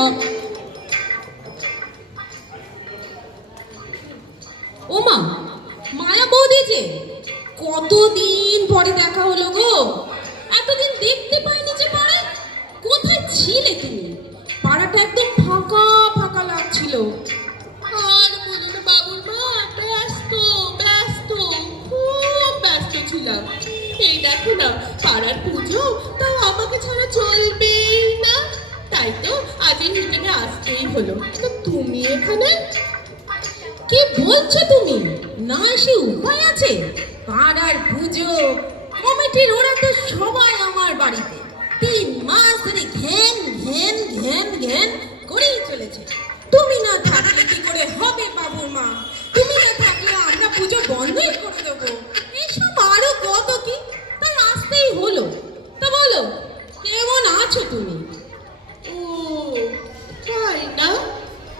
হক। ওমা, মায়া বৌদি যে, কতদিন পরে দেখা হলো গো। এতদিন দেখতে পাইনি যে পাড়ায়। কোথায় ছিলে তুমি? পাড়াটা একদম ফাঁকা ফাঁকা লাগছিল। আর বলো না বাবুর মা, ব্যস্ত ব্যস্ত, খুব ব্যস্ত ছিলাম। এই দেখো না, পাড়ার পুজো, তাও আমাকে ছাড়া চলবেই না। তাই তো আজ এই মিটিংয়ে আসতেই হলো। তো তুমি এখানে? কি বলছো তুমি? না এসে উপায় আছে? পাড়ার পুজো কমিটির ওরা তো সবাই আমার বাড়িতে 3 মাস ধরে ঘ্যান ঘ্যান ঘ্যান ঘ্যান করেই চলেছে। তুমি না থাকলে কি করে হবে বাবুর মা? তুমি না থাকলে আমরা পুজো বন্ধই করে দেবো। এসব আরো কত কি, তাই আসতেই হলো। তা বলো, কেমন আছো তুমি? ও তাই না?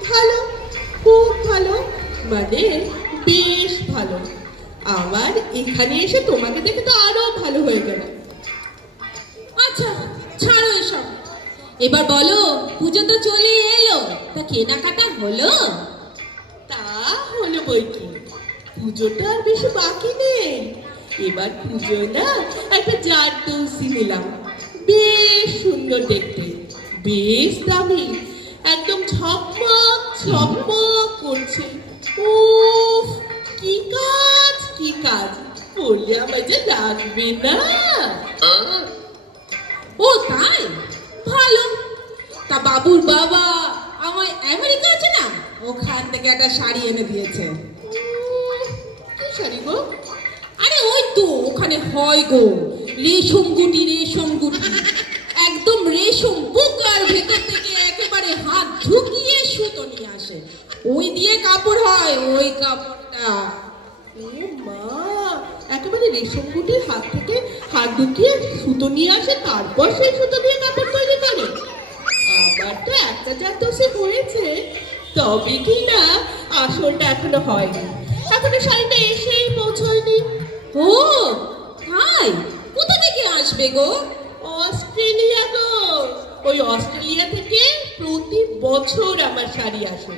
ভালো, খুব ভালো, মানে বেশ ভালো। আবার এখানে এসে তোমাকে দেখে তো আরো ভালো হয়ে গেল। আচ্ছা, ছাড়ো এসব। এবার বলো, পুজো তো চলে এলো, তা কেনাকাটা হলো? তা হলো বই কি, পুজোটা আর বেশি বাকি নেই। এবার পুজো না একটা জারদৌসি নিলাম, বেশ সুন্দর দেখতে, বেশ দামি, একদম ঝকমক ঝকমক করছে। উফ, কি কাজ কি কাজ, করলে আমার যে লাগবে না। ও তাই? ভালো। তা বাবুর বাবা আমায় আমেরিকা আছে না, ওখান থেকে একটা শাড়ি এনে দিয়েছে। কি শাড়ি গো? আরে ওই তো ওখানে হয় গো, রেশম গুটি রেশম গুটি, একদম রেশম বুকার ভেতর থেকে একেবারে হাত ঢুকিয়ে সুতো নিয়ে আসে, ওই দিয়ে কাপড় হয়, ওই কাপড়টা। ও মা, একেবারে রেশম গুটির হাত থেকে হাত ঢুকিয়ে সুতো নিয়ে আসে, তারপর সেই সুতো দিয়ে কাপড় তৈরি করে। আমার তো একটা জারদৌসি হয়েছে, তবে কি না আসলটা এখনো হয়নি, এখনো শাড়িটা এসেই পৌঁছয়নি। ও তাই? কোথা থেকে আসবে গো? অস্ট্রেলিয়া গো, ওই অস্ট্রেলিয়া থেকে প্রতি বছর আমার শাড়ি আসে।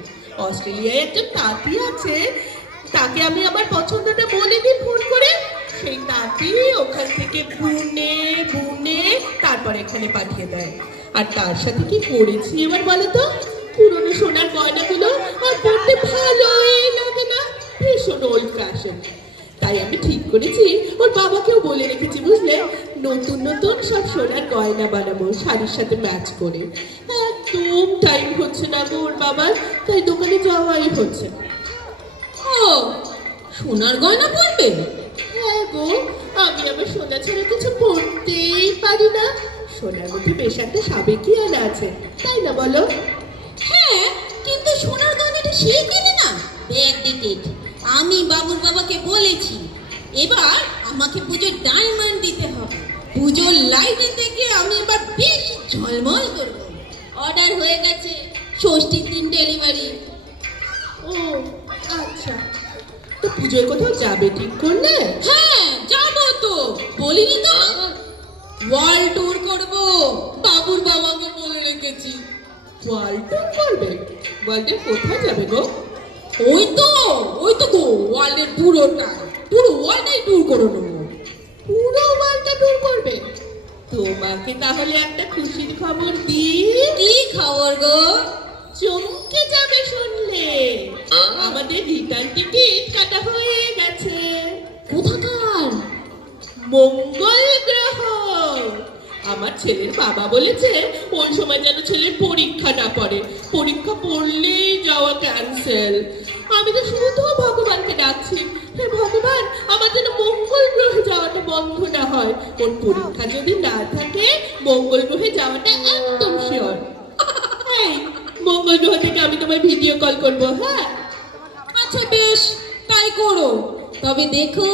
অস্ট্রেলিয়ায় একটা তাঁতি আছে, তাকে আমি আমার পছন্দটা বলে দিই ফোন করে, সেই তাঁতি ওখান থেকে বুনে বুনে তারপর এখানে পাঠিয়ে দেয়। আর তার সাথে কি করেছি এবার বলো তো, পুরনো সোনার গয়নাগুলো আর পড়তে ভালোই লাগে না, ভীষণ ওল্ড ফ্যাশন। তাই আমি ঠিক করেছি, ওর বাবাকেও বলে রেখেছি বুঝলে, নতুন নতুন সব সোনার গয়না বানাবো শাড়ির সাথে ম্যাচ করে। একদম টাইম হচ্ছে না গো ওর বাবার, তাই দোকানে যাওয়াই হচ্ছে না। ও, সোনার গয়না পরবে? হ্যাঁ গো, আমি আমার সোনা ছাড়া কিছু পড়তেই পারি না। সোনার মধ্যে বেশ একটা সাবেকি আনা আছে, তাই না বলো? হ্যাঁ, কিন্তু সোনার গয়নাটা সে কিনে না, ব্যাকডেটেড। আমি বাবুর বাবাকে বলেছি, এবার আমাকে পুজোর ডায়মন্ড দিতে হবে। পুজোর লাইটে থেকে আমি এবার বেশ ঝলমল করব। অর্ডার হয়ে গেছে, ষষ্ঠীর দিন ডেলিভারি। ও আচ্ছা, তো পুজোয় কোথাও যাবে ঠিক করলে? হ্যাঁ, যাবো তো, বলিনি তো। ওয়ার্ল্ড ট্যুর করব, বাবুর বাবাকে বলে রেখেছি। ওয়ার্ল্ড ট্যুর করবে? ওয়ার্ল্ডে কোথায় যাবে গো? ওই তো গো, ওয়ার্ল্ডের পুরোটা, পুরো ওয়ার্ল্ডেই ট্যুর করে নেবো। পুরো ওয়ার্ল্ডটা ট্যুর করবে? তোমাকে তাহলে একটা খুশির খবর দিই। কি খবর গো? চমকে যাবে শুনলে, আমাদের রিটার্ন টিকিট কাটা হয়ে গেছে। কোথাকার? মঙ্গল গ্রহ। আমার ছেলের বাবা বলেছে ওই সময় যেন ছেলের পরীক্ষা না পড়ে, পরীক্ষা পড়লেই যাওয়া ক্যান্সেল। আমি তো শুধু ভগবানকে ডাকছি, হে ভগবান, আমার যেন মঙ্গল গ্রহে যাওয়াটা বন্ধ না হয়। ওর পরীক্ষা যদি না থাকে মঙ্গল গ্রহে যাওয়াটা একদম শিওর। এই মঙ্গল গ্রহ থেকে আমি তোমায় ভিডিও কল করবো, হ্যাঁ? আচ্ছা বেশ, তাই করো। তবে দেখো,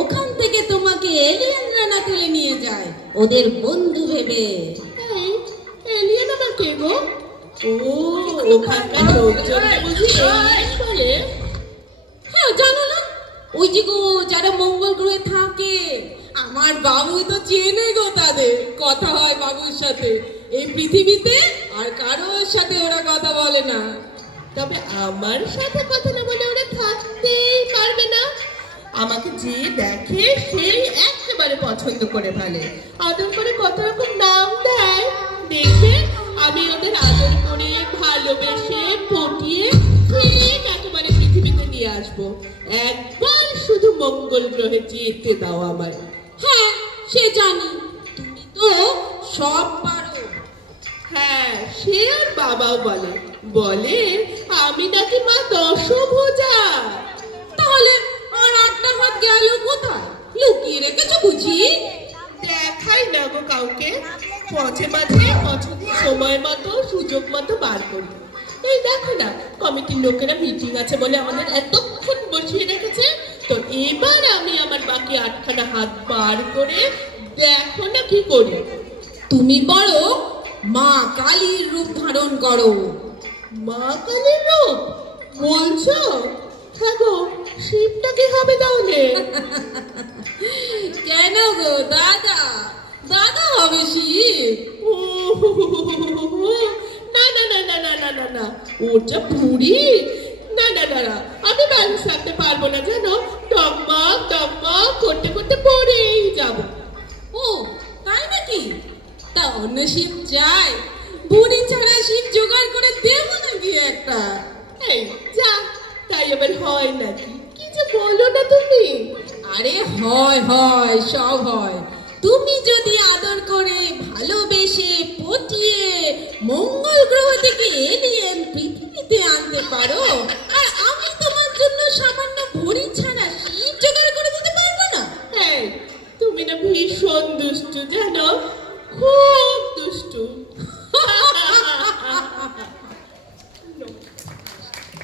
ওখান থেকে তোমাকে এলিয়েনরা না তুলে নিয়ে যায়, ওদের বন্ধু ভেবে। এই এলিয়েন আবার কে গো? ও, ওখানকার লোকজনকে বুঝি এলিয়েন বলে? হ্যাঁ, জানো না, ওই যে গো যারা মঙ্গল গ্রহে থাকে, আমার বাবু তো চেনে গো তাদের, কথা হয় বাবুর সাথে। এই পৃথিবীতে আর কারোর সাথে ওরা কথা বলে না। তবে আমার সাথে কথা না বলে ওরা থাকতেই পারবে না। আমাকে যে দেখে সেই একেবারে পছন্দ করে ফেলে, আদর করে কত রকম নাম দেয়। দেখবে আমি ওদের আদর করে ভালোবেসে পটিয়ে ঠিক একেবারে পৃথিবীতে নিয়ে আসবো। একবার শুধু মঙ্গল গ্রহে যেতে দাও আমায়। হ্যাঁ, সে জানি, তুমি তো সব পারো। হ্যাঁ, সে আর বাবাও বলে বলে আমি নাকি মা দশভুজা। তাহলে আর 8টা হাত গেল কোথায়? লুকিয়ে রেখেছো বুঝি? দেখাই না গো কাউকে, মাঝে মাঝে পছন্দ সময় মতো সুযোগ মতো বার করি। এই দেখো না, কমিটির লোকেরা মিটিং আছে বলে আমাদের এতক্ষণ বসিয়ে রেখেছে। তো এবার আমি আমার বাকি 8খানা হাত বার করে দেখো না কি করি। তুমি বড় মা কালীর রূপ ধারণ করো। মা কালীর রূপ বলছো? হ্যাঁ গো, শিবটা কি হবে তাহলে? কেন গো দাদা, দাদা হবে শিব? ও না না না না না না না না, ওর যা বুড়ি। না না না না, আমি ব্যালেন্স রাখতে পারবো না জানো, টকমক টকমক করতে করতে পড়েই যাব। ও তাই নাকি? তা অন্য শিব চাই, বুড়ি ছাড়া শিব জোগাড় করে দেবো নাকি একটা? এই যা, তাই আবার হয় নাকি? কি যে বলো না তুমি। আরে হয় হয়, সব হয়। তুমি যদি আদর করে ভালোবেসে পটিয়ে মঙ্গল গ্রহ থেকে এলিয়েন পৃথিবীতে আনতে পারো, আর আমি তোমার জন্য সামান্য ভরি ছাড়া শিব জোগাড় করে দিতে পারবো না? এই তুমি না ভীষণ দুষ্টু জানো, খুব দুষ্টু।